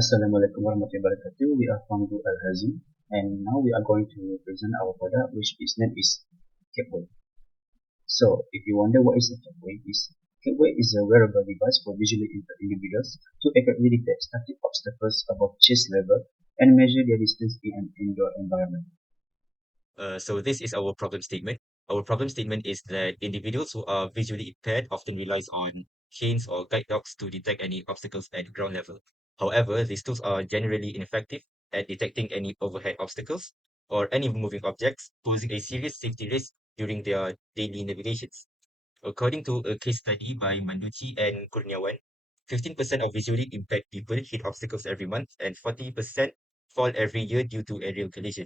Assalamualaikum warahmatullahi wabarakatuh. We are from Group Al-Hazen, and now we are going to present our product, which its name is Capway. So, if you wonder what is a Capway is a wearable device for visually impaired individuals to accurately detect static obstacles above chest level and measure their distance in an indoor environment. So this is our problem statement. Our problem statement is that individuals who are visually impaired often relies on canes or guide dogs to detect any obstacles at ground level. However, these tools are generally ineffective at detecting any overhead obstacles or any moving objects, posing a serious safety risk during their daily navigations. According to a case study by Manducci and Kurniawan, 15% of visually impaired people hit obstacles every month and 40% fall every year due to aerial collision.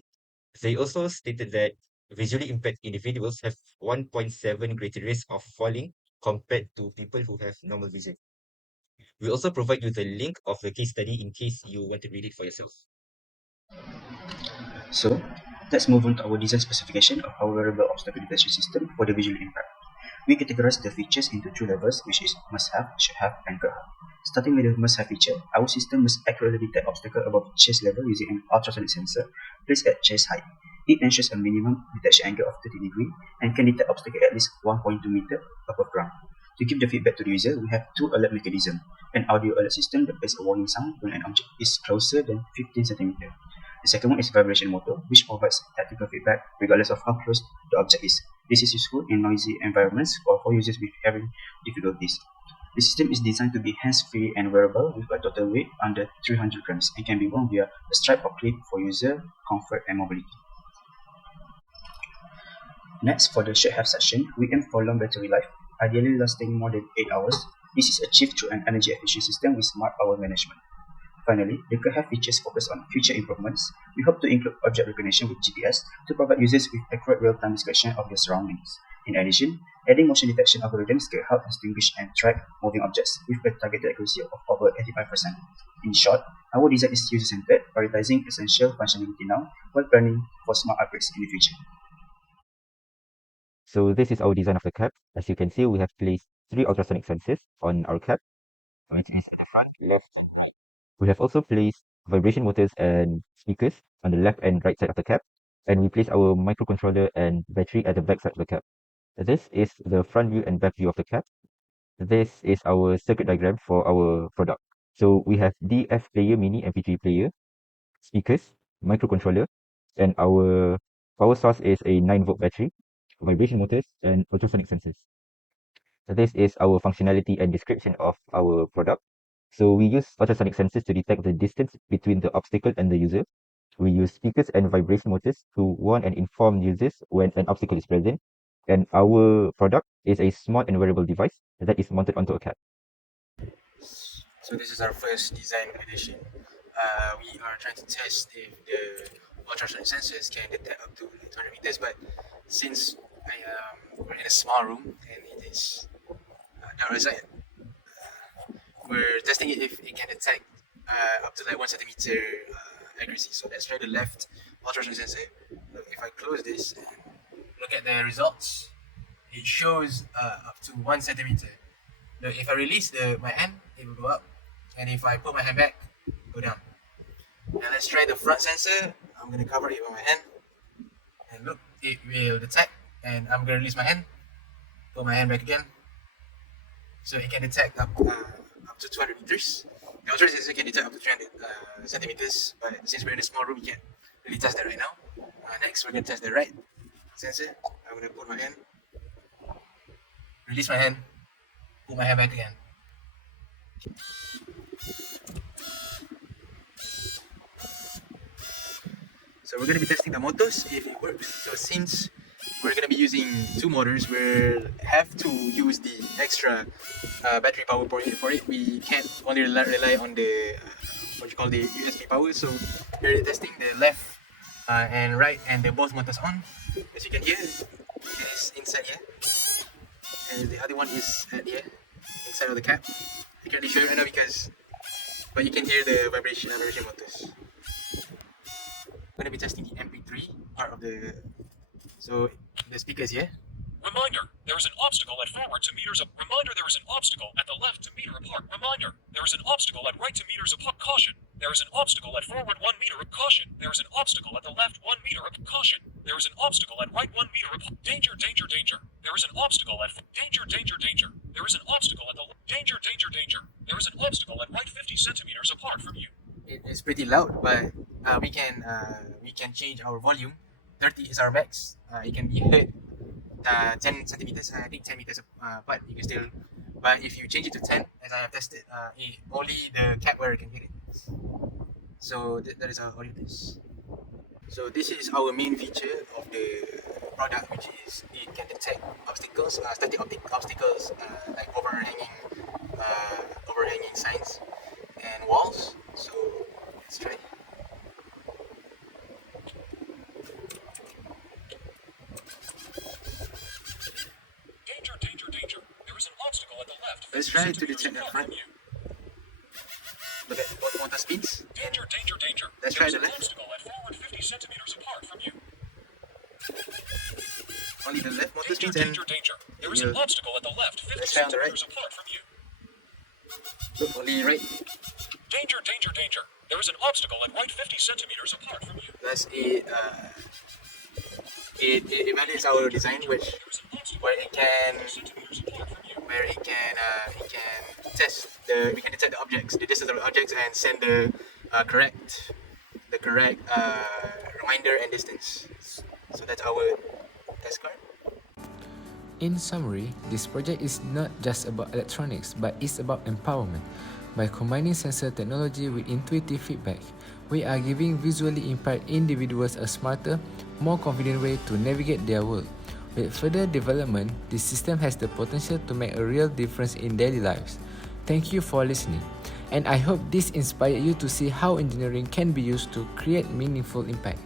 They also stated that visually impaired individuals have 1.7 greater risk of falling compared to people who have normal vision. We also provide you the link of the case study in case you want to read it for yourself. So, let's move on to our design specification of our wearable obstacle detection system for the visually impaired. We categorize the features into two levels, which is must have, should have, and could have. Starting with the must have feature, our system must accurately detect obstacle above chest level using an ultrasonic sensor placed at chest height. It ensures a minimum detection angle of 30 degrees and can detect obstacle at least 1.2 meter above ground. To give the feedback to the user, we have two alert mechanisms: an audio alert system that plays a warning sound when an object is closer than 15 centimeters. The second one is vibration motor, which provides tactical feedback regardless of how close the object is. This is useful in noisy environments or for users with hearing difficulties. The system is designed to be hands-free and wearable with a total weight under 300 grams and can be worn via a strap or clip for user comfort and mobility. Next, for the should have section, we aim for long battery life, ideally lasting more than 8 hours. This is achieved through an energy efficient system with smart power management. Finally, the could have features focus on future improvements. We hope to include object recognition with GPS to provide users with accurate real-time description of their surroundings. In addition, adding motion detection algorithms can help distinguish and track moving objects with a targeted accuracy of over 85%. In short, our design is user-centered, prioritizing essential functionality now while planning for smart upgrades in the future. So this is our design of the cap. As you can see, we have placed three ultrasonic sensors on our cap, which is at the front, left, and right. We have also placed vibration motors and speakers on the left and right side of the cap, and we place our microcontroller and battery at the back side of the cap. This is the front view and back view of the cap. This is our circuit diagram for our product. So we have DF player, mini MP3 player, speakers, microcontroller, and our power source is a 9-volt battery, vibration motors, and ultrasonic sensors. This is our functionality and description of our product. So we use ultrasonic sensors to detect the distance between the obstacle and the user. We use speakers and vibration motors to warn and inform users when an obstacle is present. And our product is a small and wearable device that is mounted onto a cap. So this is our first design edition. We are trying to test if the ultrasonic sensors can detect up to 200 meters, but since we're in a small room and it is dark outside, we're testing it if it can detect up to like 1 centimeter accuracy. So let's try the left ultrasonic sensor. Look, if I close this and look at the results, it shows up to 1 centimeter. Look, if I release my hand, it will go up, and if I put my hand back, go down. Now let's try the front sensor. I'm gonna cover it with my hand, and look, it will detect. And I'm gonna release my hand, put my hand back again, so it can detect up to 200 meters. The ultra sensor can detect up to 300 centimeters, but since we're in a small room, we can't really test that right now. Next, we're gonna test the right sensor. I'm gonna put my hand, release my hand, put my hand back again. So we're going to be testing the motors if it works. So since we're going to be using two motors, we'll have to use the extra battery power for it. We can't only rely on the what you call the USB power. So we're testing the left and right, and they're both motors on. As you can hear, it is inside here, and the other one is at here, inside of the cap. I can't really show it right now but you can hear the vibration motors. Going to be testing the MP3 part of the speakers here Reminder, there is an obstacle at forward 2 meters of reminder there is an obstacle at the left 2 meter apart. Reminder, there is an obstacle at right 2 meters apart. Caution, there is an obstacle at forward 1 meter of caution. There is an obstacle at the left 1 meter of caution. There is an obstacle at right 1 meter of danger, danger, danger. There is an obstacle at danger, danger, danger. There is an obstacle at the danger, danger, danger. There is an obstacle at right 50 centimeters apart from you. It is pretty loud, but we can change our volume. 30 is our max. It can be heard 10 centimeters, I think 10 meters apart. You can still, but if you change it to 10, as I have tested, only the Capway can hear it. So that is our audio test. So this is our main feature of the product, which is it can detect obstacles, static obstacles like overhanging signs and walls. So let's try. Danger, danger, danger. There is an obstacle at the left. Let's try to detect the front. Look at motor speeds. Danger, danger, danger. Let's try the There is an left. obstacle at forward 50 centimeters apart from you. Only the left motor Danger, speeds and danger, danger. There is an obstacle at the left 50 Let's try on the right. centimeters apart from you. look, only right. Danger, danger, danger. There is an obstacle at right 50 centimeters apart from you. Plus it evaluates our design, which There is an obstacle where it can centimeters apart from you. test we can detect the objects, the distance of the objects, and send the correct reminder and distance. So that's our test card. In summary, this project is not just about electronics, but it's about empowerment. By combining sensor technology with intuitive feedback, we are giving visually impaired individuals a smarter, more confident way to navigate their world. With further development, this system has the potential to make a real difference in daily lives. Thank you for listening, and I hope this inspired you to see how engineering can be used to create meaningful impact.